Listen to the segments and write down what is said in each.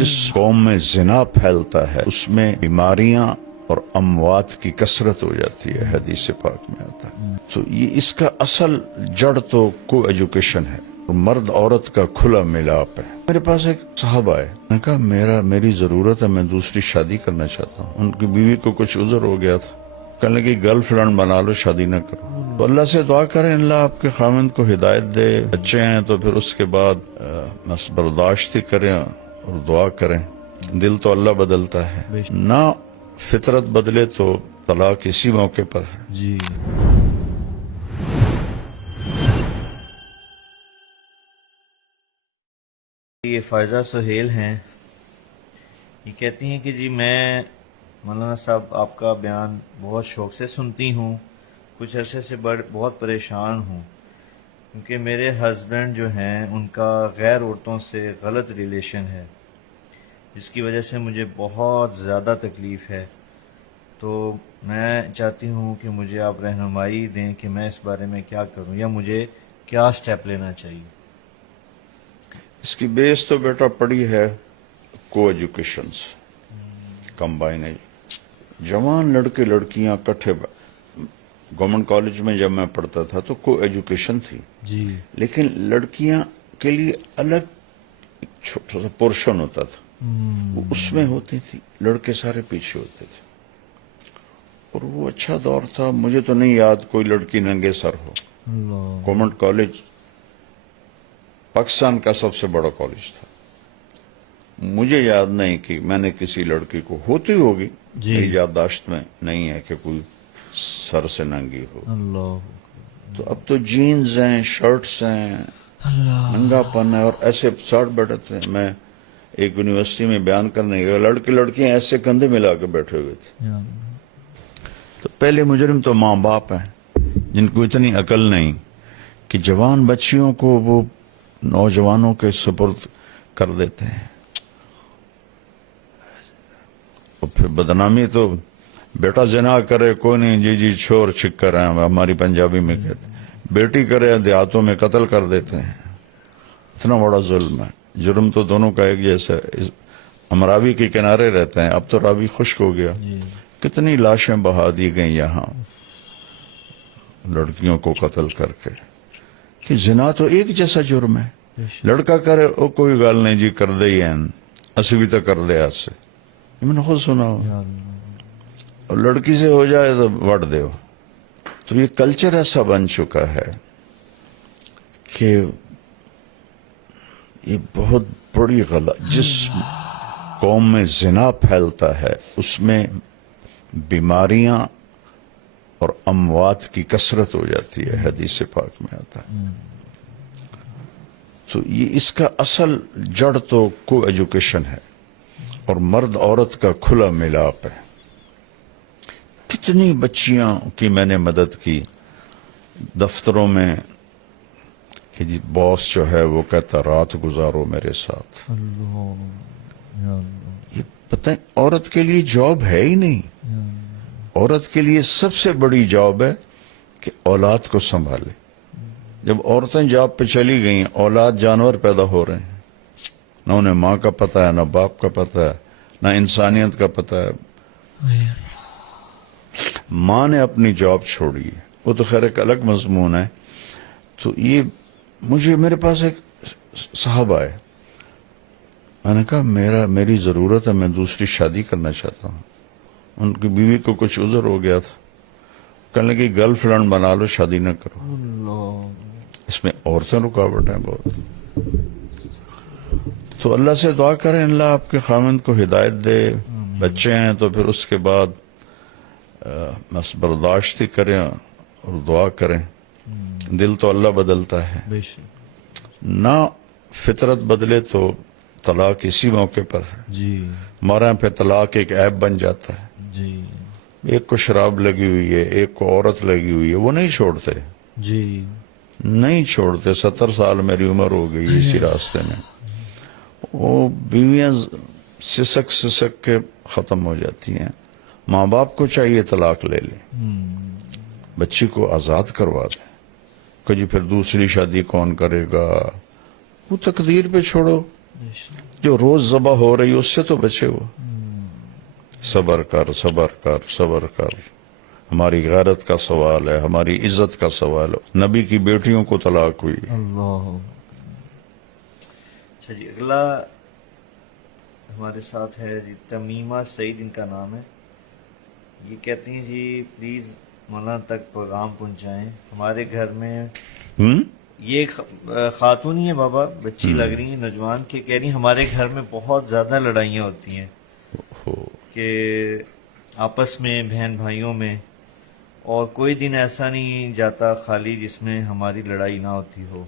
جس قوم میں زنا پھیلتا ہے اس میں بیماریاں اور اموات کی کثرت ہو جاتی ہے، حدیث پاک میں آتا ہے۔ تو یہ اس کا اصل جڑ تو کو ایجوکیشن ہے، مرد عورت کا کھلا ملاپ ہے۔ میرے پاس ایک صاحب آئے، میں نے کہا میری ضرورت ہے، میں دوسری شادی کرنا چاہتا ہوں۔ ان کی بیوی کو کچھ عذر ہو گیا تھا، کہنے لگی گرل فرینڈ بنا لو، شادی نہ کرو۔ تو اللہ سے دعا کریں اللہ آپ کے خاوند کو ہدایت دے، بچے ہیں تو پھر اس کے بعد بس برداشت ہی کریں اور دعا کریں۔ دل تو اللہ بدلتا ہے، نہ فطرت بدلے تو طلاق اسی موقع پر ہے۔ جی یہ فائزہ سہیل ہیں، یہ کہتی ہیں کہ جی میں مولانا صاحب آپ کا بیان بہت شوق سے سنتی ہوں، کچھ عرصے سے بہت پریشان ہوں کیونکہ میرے ہسبینڈ جو ہیں ان کا غیر عورتوں سے غلط ریلیشن ہے، جس کی وجہ سے مجھے بہت زیادہ تکلیف ہے۔ تو میں چاہتی ہوں کہ مجھے آپ رہنمائی دیں کہ میں اس بارے میں کیا کروں یا مجھے کیا سٹیپ لینا چاہیے۔ اس کی بیس تو بیٹا پڑی ہے کو ایجوکیشن سے، کمبائن ہے۔ جوان لڑکے لڑکیاں کٹھے گورنمنٹ کالج میں جب میں پڑھتا تھا تو کو ایجوکیشن تھی، جی لیکن لڑکیاں کے لیے الگ چھوٹا سا پورشن ہوتا تھا، وہ اس میں ہوتی تھی، لڑکے سارے پیچھے ہوتے تھے، اور وہ اچھا دور تھا۔ مجھے تو نہیں یاد کوئی لڑکی ننگے سر ہو۔ اللہ گورنمنٹ کالج پاکستان کا سب سے بڑا کالج تھا، مجھے یاد نہیں کہ میں نے کسی لڑکی کو، ہوتی ہوگی جی میری یادداشت میں نہیں ہے کہ کوئی سر سے ننگی ہو۔ اللہ تو اب تو جینز ہیں، شرٹس ہیں، ننگا پن ہے، اور ایسے ساٹھ بیٹھتے ہیں۔ میں ایک یونیورسٹی میں بیان کرنے گیا، لڑکے لڑکیاں ایسے کندھے ملا کے بیٹھے ہوئے تھے۔ تو پہلے مجرم تو ماں باپ ہیں جن کو اتنی عقل نہیں کہ جوان بچیوں کو وہ نوجوانوں کے سپرد کر دیتے ہیں، اور پھر بدنامی تو بیٹا زنا کرے کوئی نہیں، جی جی چھوڑ چھکر ہیں ہماری پنجابی میں کہتے ہیں، بیٹی کرے دیہاتوں میں قتل کر دیتے ہیں۔ اتنا بڑا ظلم ہے، جرم تو دونوں کا ایک جیسا ہے۔ ہم راوی کے کنارے رہتے ہیں، اب تو راوی خشک ہو گیا، کتنی لاشیں بہا دی گئیں یہاں لڑکیوں کو قتل کر کے، کہ زنا تو ایک جیسا جرم ہے۔ لڑکا کرے او کوئی گل نہیں جی کر دے ہی ہیں، اسی بھی تو کر دے آج سے، یہ میں نے خود سنا ہو، اور لڑکی سے ہو جائے تو وٹ دے ہو۔ تو یہ کلچر ایسا بن چکا ہے کہ یہ بہت بڑی غلط، جس قوم میں زنا پھیلتا ہے اس میں بیماریاں اور اموات کی کثرت ہو جاتی ہے، حدیث پاک میں آتا ہے۔ تو یہ اس کا اصل جڑ تو کو ایجوکیشن ہے، اور مرد عورت کا کھلا ملاپ ہے۔ کتنی بچیاں کی میں نے مدد کی دفتروں میں کہ جی باس جو ہے وہ کہتا رات گزارو میرے ساتھ۔ یہ پتہ ہے عورت کے لیے جاب ہے ہی نہیں، عورت کے لیے سب سے بڑی جاب ہے کہ اولاد کو سنبھالے۔ جب عورتیں جاب پہ چلی گئیں، اولاد جانور پیدا ہو رہے ہیں، نہ انہیں ماں کا پتہ ہے، نہ باپ کا پتہ ہے، نہ انسانیت کا پتہ ہے۔ ماں نے اپنی جاب چھوڑی ہے، وہ تو خیر ایک الگ مضمون ہے۔ تو یہ میرے پاس ایک صاحب آئے، میں نے کہا میری ضرورت ہے، میں دوسری شادی کرنا چاہتا ہوں۔ ان کی بیوی کو کچھ عذر ہو گیا تھا، کہنے لگی گرل فرینڈ بنا لو، شادی نہ کرو۔ اس میں عورتیں رکاوٹ ہیں بہت۔ تو اللہ سے دعا کریں اللہ آپ کے خاوند کو ہدایت دے، بچے ہیں تو پھر اس کے بعد بس برداشت ہی کریں اور دعا کریں۔ دل تو اللہ بدلتا ہے، نہ فطرت بدلے تو طلاق اسی موقع پر ہے۔ جی ہمارے یہاں پہ طلاق ایک عیب بن جاتا ہے۔ جی ایک کو شراب لگی ہوئی ہے، ایک کو عورت لگی ہوئی ہے، وہ نہیں چھوڑتے، جی نہیں چھوڑتے۔ 70 سال میری عمر ہو گئی اسی راستے میں، وہ بیویاں سسک سسک کے ختم ہو جاتی ہیں۔ ماں باپ کو چاہیے طلاق لے لیں، بچی کو آزاد کروا دیں، کہ جی پھر دوسری شادی کون کرے گا، وہ تقدیر پہ چھوڑو۔ جو روز ذبح ہو رہی اس سے تو بچے ہو. صبر کر صبر کر صبر کر. ہماری غیرت کا سوال ہے, ہماری عزت کا سوال ہے. نبی کی بیٹیوں کو طلاق ہوئی. اللہ. اچھا جی, اگلا ہمارے ساتھ ہے جی تمیمہ سعید, ان کا نام ہے. یہ کہتی ہیں جی پلیز مولانا تک پیغام پہنچائیں, ہمارے گھر میں یہ خاتون ہی ہے بابا, بچی لگ رہی ہیں, نوجوان, کے کہہ رہی ہیں ہمارے گھر میں بہت زیادہ لڑائیاں ہوتی ہیں کہ آپس میں بہن بھائیوں میں, اور کوئی دن ایسا نہیں جاتا خالی جس میں ہماری لڑائی نہ ہوتی ہو.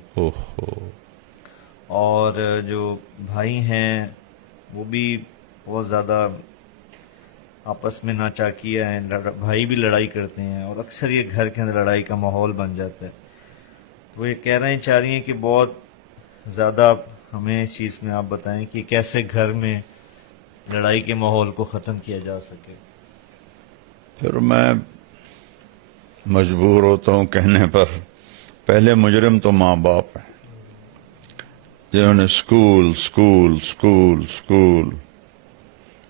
اور جو بھائی ہیں وہ بھی بہت زیادہ آپس میں ناچاکیاں ہیں, بھائی بھی لڑائی کرتے ہیں, اور اکثر یہ گھر کے اندر لڑائی کا ماحول بن جاتا ہے. وہ یہ کہہ رہے ہیں, چاہ رہی ہیں کہ بہت زیادہ ہمیں اس چیز میں آپ بتائیں کہ کیسے گھر میں لڑائی کے ماحول کو ختم کیا جا سکے. پھر میں مجبور ہوتا ہوں کہنے پر, پہلے مجرم تو ماں باپ ہیں جنہوں نے اسکول اسکول اسکول اسکول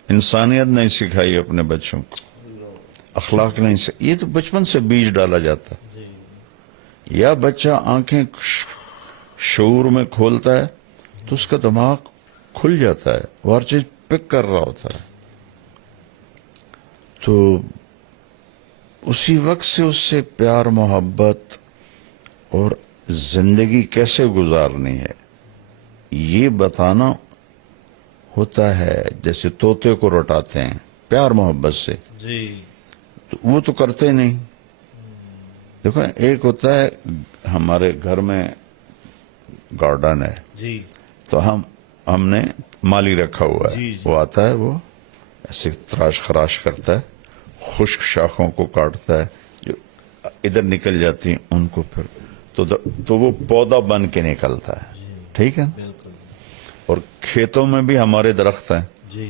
انسانیت نہیں سکھائی اپنے بچوں کو, اخلاق نہیں سکھائی. یہ تو بچپن سے بیج ڈالا جاتا ہے. یا بچہ آنکھیں شعور میں کھولتا ہے تو اس کا دماغ کھل جاتا ہے, وہ ہر چیز پک کر رہا ہوتا ہے. تو اسی وقت سے اس سے پیار محبت اور زندگی کیسے گزارنی ہے یہ بتانا ہوتا ہے. جیسے طوطے کو رٹاتے ہیں پیار محبت سے, تو وہ تو کرتے نہیں. دیکھو ایک ہوتا ہے ہمارے گھر میں گارڈن ہے جی, تو ہم نے مالی رکھا ہوا ہے, وہ آتا ہے, وہ ایسے تراش خراش کرتا ہے, خشک شاخوں کو کاٹتا ہے, جو ادھر نکل جاتی ہیں ان کو پھر تو وہ پودا بن کے نکلتا ہے. ٹھیک ہے. اور کھیتوں میں بھی ہمارے درخت ہیں,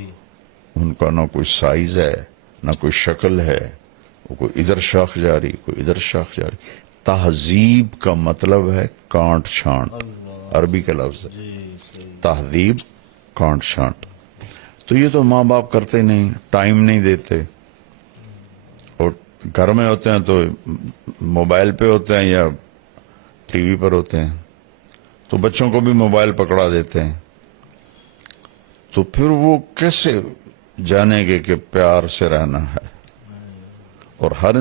ان کا نہ کوئی سائز ہے نہ کوئی شکل ہے, وہ کوئی ادھر شاخ جاری کوئی ادھر شاخ جاری. تہذیب کا مطلب ہے کانٹ چھانٹ, عربی کا لفظ ہے تہذیب, کانٹ چھانٹ. تو یہ تو ماں باپ کرتے نہیں, ٹائم نہیں دیتے, اور گھر میں ہوتے ہیں تو موبائل پہ ہوتے ہیں یا ٹی وی پر ہوتے ہیں, تو بچوں کو بھی موبائل پکڑا دیتے ہیں. تو پھر وہ کیسے جانیں گے کہ پیار سے رہنا ہے. اور ہر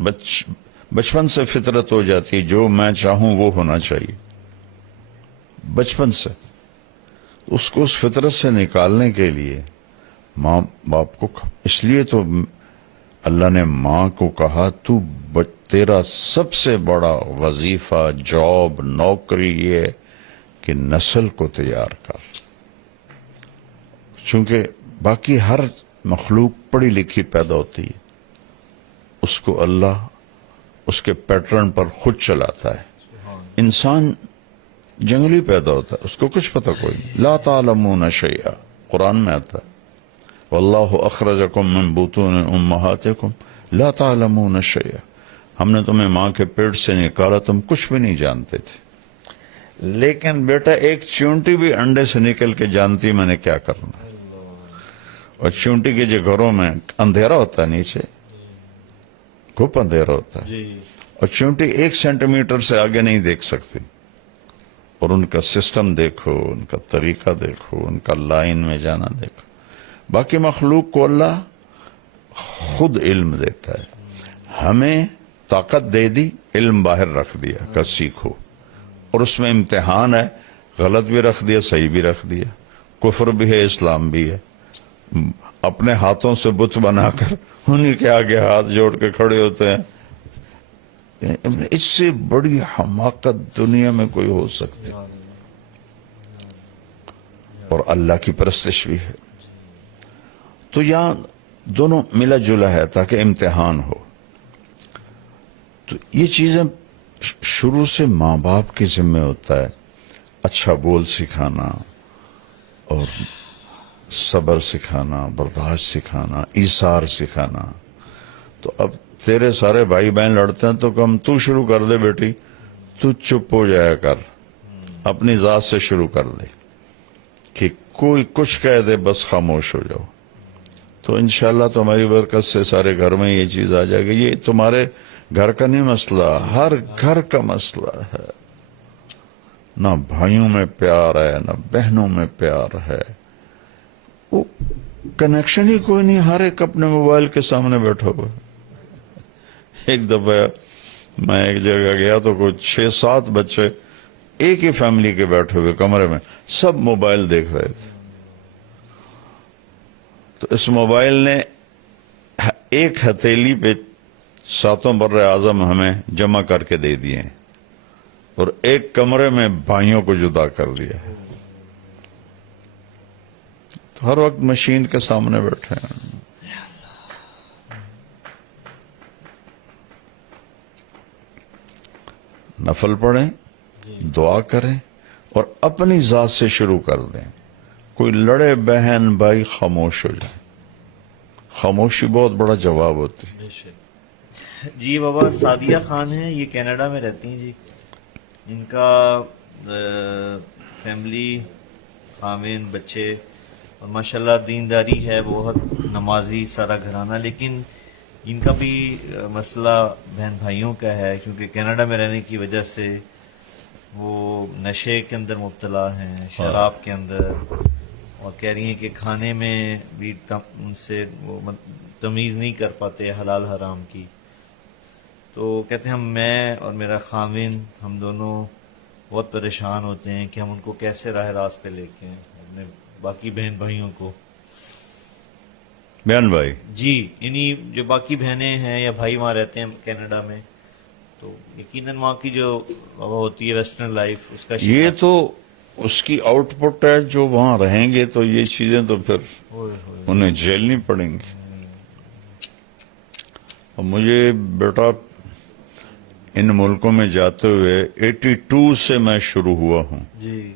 بچپن سے فطرت ہو جاتی ہے, جو میں چاہوں وہ ہونا چاہیے بچپن سے. اس کو اس فطرت سے نکالنے کے لیے ماں باپ کو, اس لیے تو اللہ نے ماں کو کہا تو تیرا سب سے بڑا وظیفہ, جاب, نوکری یہ کہ نسل کو تیار کر. چونکہ باقی ہر مخلوق پڑھی لکھی پیدا ہوتی ہے, اس کو اللہ اس کے پیٹرن پر خود چلاتا ہے. انسان جنگلی پیدا ہوتا ہے, اس کو کچھ پتہ کوئی نہیں. لا تعلمون شیئا, قرآن میں آتا ہے, واللہ اخرجکم من بطون امہاتکم لا تعلمون شیئا, ہم نے تمہیں ماں کے پیٹ سے نکالا, تم کچھ بھی نہیں جانتے تھے. لیکن بیٹا ایک چونٹی بھی انڈے سے نکل کے جانتی میں نے کیا کرنا. اور چونٹی کے جو گھروں میں اندھیرا ہوتا ہے, نیچے گھپ اندھیرا ہوتا ہے, اور چونٹی 1 سینٹی میٹر سے آگے نہیں دیکھ سکتی. اور ان کا سسٹم دیکھو, ان کا طریقہ دیکھو, ان کا لائن میں جانا دیکھو. باقی مخلوق کو اللہ خود علم دیتا ہے. ہمیں طاقت دے دی, علم باہر رکھ دیا کہ سیکھو, اور اس میں امتحان ہے, غلط بھی رکھ دیا صحیح بھی رکھ دیا, کفر بھی ہے اسلام بھی ہے. اپنے ہاتھوں سے بت بنا کر انہی کے آگے ہاتھ جوڑ کے کھڑے ہوتے ہیں. اس سے بڑی حماقت دنیا میں کوئی ہو سکتی, اور اللہ کی پرستش بھی ہے. تو یہاں دونوں ملا جلا ہے تاکہ امتحان ہو. تو یہ چیزیں شروع سے ماں باپ کے ذمہ ہوتا ہے, اچھا بول سکھانا, اور صبر سکھانا, برداشت سکھانا, ایثار سکھانا. تو اب تیرے سارے بھائی بہن لڑتے ہیں تو کم تو شروع کر دے بیٹی, تو چپ ہو جایا کر, اپنی ذات سے شروع کر دے کہ کوئی کچھ کہہ دے بس خاموش ہو جاؤ. تو انشاءاللہ تمہاری برکت سے سارے گھر میں یہ چیز آ جائے گی. یہ تمہارے گھر کا نہیں مسئلہ، ہر گھر کا مسئلہ ہے. نہ بھائیوں میں پیار ہے، نہ بہنوں میں پیار ہے، وہ کنیکشن ہی کوئی نہیں. ہر ایک اپنے موبائل کے سامنے بیٹھا ہوا. ایک دفعہ میں ایک جگہ گیا تو کچھ 6-7 بچے ایک ہی فیملی کے بیٹھے ہوئے کمرے میں، سب موبائل دیکھ رہے تھے. تو اس موبائل نے ایک ہتھیلی پہ 7 بر اعظم ہمیں جمع کر کے دے دیے اور ایک کمرے میں بھائیوں کو جدا کر دیا ہے. تو ہر وقت مشین کے سامنے بیٹھے ہیں. نفل پڑھیں، دعا کریں اور اپنی ذات سے شروع کر دیں. کوئی لڑے بہن بھائی خاموش ہو جائے. خاموشی بہت بڑا جواب ہوتی ہے. جی بابا سعدیہ خان ہیں، یہ کینیڈا میں رہتی ہیں جی. ان کا فیملی، خاوند، بچے اور ماشاءاللہ دینداری ہے، بہت نمازی سارا گھرانہ. لیکن ان کا بھی مسئلہ بہن بھائیوں کا ہے، کیونکہ کینیڈا میں رہنے کی وجہ سے وہ نشے کے اندر مبتلا ہیں، شراب کے اندر، اور کہہ رہی ہیں کہ کھانے میں بھی ان سے وہ تمیز نہیں کر پاتے حلال حرام کی. تو کہتے ہیں میں اور میرا خاوند ہم دونوں بہت پریشان ہوتے ہیں کہ ہم ان کو کیسے راہ راست پہ لے کے آئیں، اپنے باقی بہن بھائیوں کو. بہن بھائی جی انہی جو باقی بہنیں ہیں یا بھائی وہاں رہتے ہیں کینیڈا میں، تو یقیناً وہاں کی جو ہوتی ہے ویسٹرن لائف، اس کا یہ تو اس کی آؤٹ پٹ ہے. جو وہاں رہیں گے تو یہ چیزیں تو پھر انہیں جھیلنی پڑیں گی. اور مجھے بیٹا ان ملکوں میں جاتے ہوئے 82 سے میں شروع ہوا ہوں جی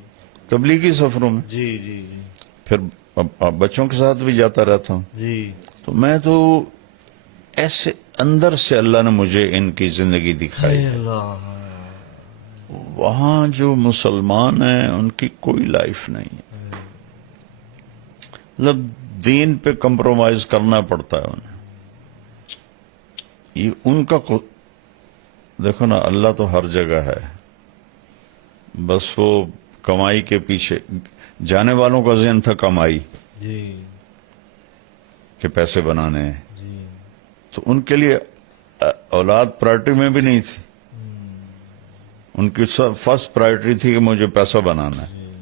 تبلیغی سفروں میں. جی جی جی پھر اب بچوں کے ساتھ بھی جاتا رہتا ہوں. جی تو میں تو ایسے اندر سے اللہ نے مجھے ان کی زندگی دکھائی. اللہ وہاں جو مسلمان ہیں ان کی کوئی لائف نہیں ہے. مطلب دین پہ کمپرومائز کرنا پڑتا ہے انہیں. یہ ان کا دیکھو نا، اللہ تو ہر جگہ ہے، بس وہ کمائی کے پیچھے. جانے والوں کا ذہن تھا کمائی، جی کہ پیسے بنانے ہیں. جی تو ان کے لیے اولاد پرائرٹی میں بھی نہیں تھی. ان کی فرسٹ پرائرٹی تھی کہ مجھے پیسہ بنانا ہے.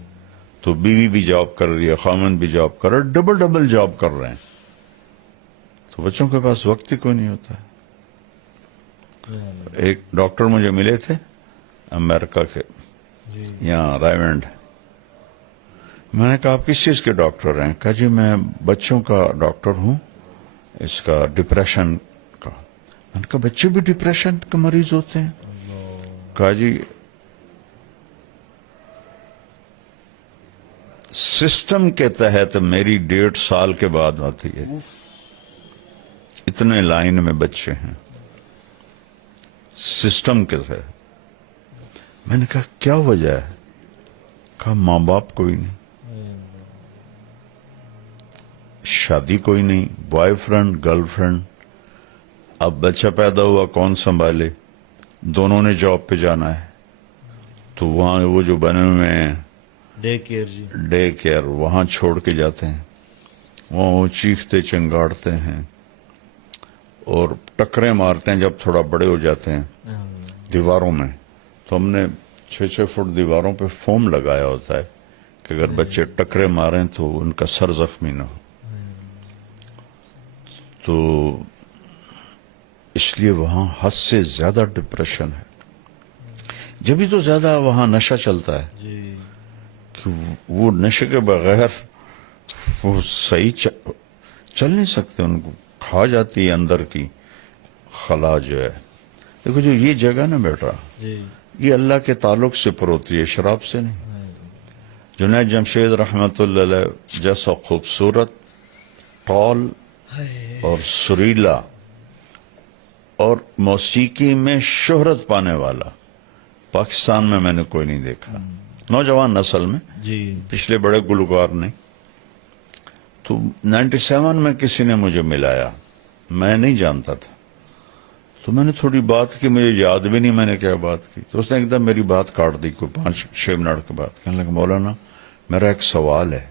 تو بیوی بھی جاب کر رہی ہے، خامن بھی جاب کر رہا ہے، ڈبل جاب کر رہے ہیں. تو بچوں کے پاس وقت ہی کوئی نہیں ہوتا ہے. ایک ڈاکٹر مجھے ملے تھے امریکہ کے، یہاں رائمنڈ. میں نے کہا آپ کس چیز کے ڈاکٹر ہیں؟ کہا جی میں بچوں کا ڈاکٹر ہوں، اس کا ڈپریشن کا. میں نے کہا بچے بھی ڈپریشن کے مریض ہوتے ہیں؟ کہا جی سسٹم کے تحت میری 1.5 سال کے بعد آتی ہے. اتنے لائن میں بچے ہیں سسٹم کے تحت. میں نے کہا کیا وجہ ہے؟ کہا ماں باپ کوئی نہیں، شادی کوئی نہیں، بوائے فرینڈ گرل فرینڈ. اب بچہ پیدا ہوا کون سنبھالے؟ دونوں نے جاب پہ جانا ہے. تو وہاں وہ جو بنے ہوئے ہیں ڈے کیئر، جی ڈے کیئر، وہاں چھوڑ کے جاتے ہیں. وہاں وہ چیختے چنگاڑتے ہیں اور ٹکریں مارتے ہیں جب تھوڑا بڑے ہو جاتے ہیں دیواروں میں. تو ہم نے 6 فٹ دیواروں پہ فوم لگایا ہوتا ہے کہ اگر بچے ٹکرے ماریں تو ان کا سر زخمی نہ ہو. تو اس لیے وہاں حد سے زیادہ ڈپریشن ہے. جبھی تو زیادہ وہاں نشہ چلتا ہے جی کہ وہ نشے کے بغیر وہ صحیح چل نہیں سکتے. ان کو کھا جاتی ہے اندر کی خلا جو ہے. دیکھو جو یہ جگہ نا بیٹا، جی یہ اللہ کے تعلق سے پر ہوتی ہے، شراب سے نہیں. جنید جمشید رحمت اللہ علیہ جیسا خوبصورت، ٹال اور سریلا اور موسیقی میں شہرت پانے والا پاکستان میں نے کوئی نہیں دیکھا. نوجوان نسل میں جی پچھلے بڑے گلوکار نہیں. تو 97 میں کسی نے مجھے ملایا، میں نہیں جانتا تھا، تو میں نے تھوڑی بات کی، مجھے یاد بھی نہیں میں نے کیا بات کی، تو اس نے ایک دم میری بات کاٹ دی، کوئی 5-6 منٹ کے بعد کہنے لگا مولانا میرا ایک سوال ہے۔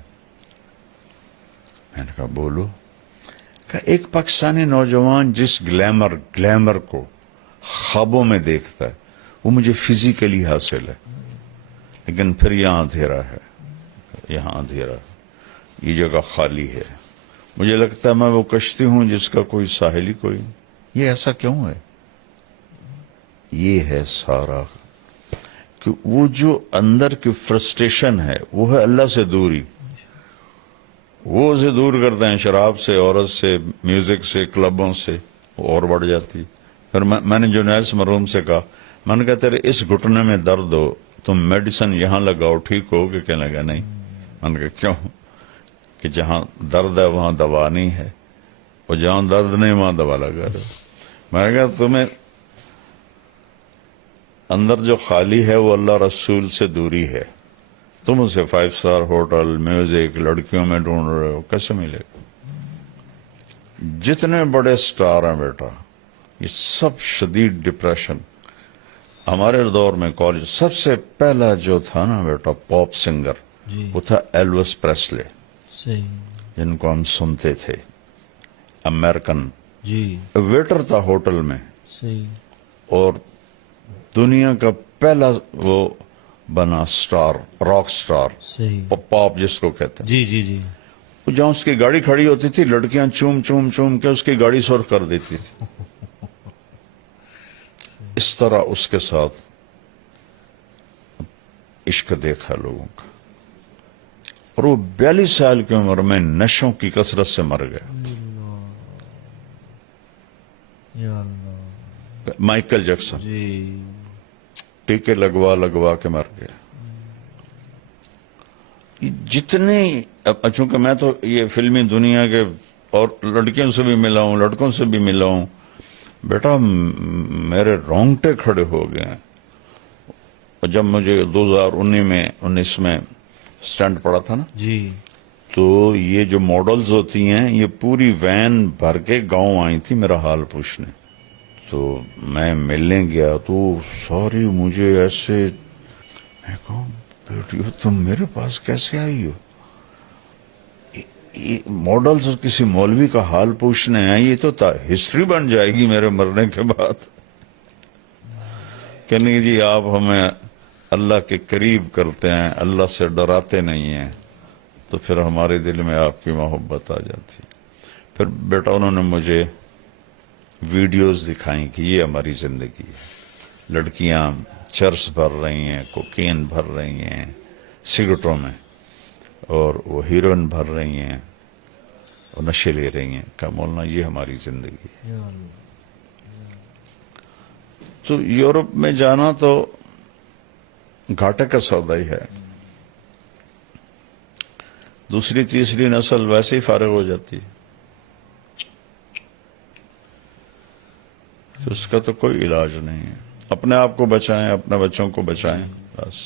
میں نے کہا بولو۔ کہ ایک پاکستانی نوجوان جس گلیمر کو خوابوں میں دیکھتا ہے وہ مجھے فزیکلی حاصل ہے، لیکن پھر یہاں اندھیرا ہے، یہاں اندھیرا ہے، یہ جگہ خالی ہے، مجھے لگتا ہے میں وہ کشتی ہوں جس کا کوئی ساحل ہی کوئی نہیں۔ یہ ایسا کیوں ہے؟ یہ ہے سارا کہ وہ جو اندر کی فرسٹریشن ہے وہ ہے اللہ سے دوری، وہ اسے دور کرتے ہیں شراب سے، عورت سے، میوزک سے، کلبوں سے، وہ اور بڑھ جاتی۔ پھر میں نے جنید مرحوم سے کہا، میں نے کہا تیرے اس گھٹنے میں درد ہو تم میڈیسن یہاں لگاؤ ٹھیک ہو کہ کہنے لگا نہیں۔ میں نے کہا کیوں؟ کہ جہاں درد ہے وہاں دوا نہیں ہے، اور جہاں درد نہیں وہاں دوا لگا رہے۔ میں نے کہا تمہیں اندر جو خالی ہے وہ اللہ رسول سے دوری ہے، تم اسے 5 اسٹار ہوٹل، میوزک، لڑکیوں میں ڈھونڈ رہے ہو، کیسے ملے گا؟ جتنے بڑے سٹار ہیں بیٹا یہ سب شدید ڈپریشن۔ ہمارے دور میں کالج سب سے پہلا جو تھا نا بیٹا پاپ سنگر جی وہ تھا ایلوس پریسلے، صحیح جن کو ہم سنتے تھے، امریکن جی ویٹر تھا ہوٹل میں، صحیح اور دنیا کا پہلا وہ بنا سٹار، راک سٹار، صحیح پاپ جس کو کہتے ہیں۔ جی جی جی جہاں اس کی گاڑی کھڑی ہوتی تھی لڑکیاں چوم چوم چوم کے اس کی گاڑی سرخ کر دیتی تھی۔ اس طرح اس کے ساتھ عشق دیکھا لوگوں کا، اور وہ 42 سال کی عمر میں نشوں کی کثرت سے مر گیا۔ یا اللہ مائیکل جیکسن جی ٹیکے لگوا کے مر گیا۔ جتنے چونکہ میں تو یہ فلمی دنیا کے اور لڑکیوں سے بھی ملا ہوں، لڑکوں سے بھی ملا ہوں، بیٹا میرے رونگٹے کھڑے ہو گئے ہیں۔ اور جب مجھے 2019 میں سٹنٹ پڑا تھا نا، جی تو یہ جو ماڈلز ہوتی ہیں یہ پوری وین بھر کے گاؤں آئی تھی میرا حال پوچھنے، تو میں ملنے گیا تو ساری مجھے ایسے، میں کہوں بیٹیو تم میرے پاس کیسے آئی ہو؟ ماڈلز اور کسی مولوی کا حال پوچھنے ہیں، یہ تو ہسٹری بن جائے گی میرے مرنے کے بعد۔ کہ نہیں جی آپ ہمیں اللہ کے قریب کرتے ہیں، اللہ سے ڈراتے نہیں ہیں، تو پھر ہمارے دل میں آپ کی محبت آ جاتی۔ پھر بیٹا انہوں نے مجھے ویڈیوز دکھائیں کہ یہ ہماری زندگی ہے، لڑکیاں چرس بھر رہی ہیں، کوکین بھر رہی ہیں سگریٹوں میں، اور وہ ہیروئن بھر رہی ہیں اور نشے لے رہی ہیں۔ کہا مولانا یہ ہماری زندگی ہے۔ یا اللہ تو یورپ میں جانا تو گھاٹے کا سودا ہی ہے، دوسری تیسری نسل ویسے ہی فارغ ہو جاتی ہے، تو اس کا تو کوئی علاج نہیں ہے۔ اپنے آپ کو بچائیں، اپنے بچوں کو بچائیں، بس۔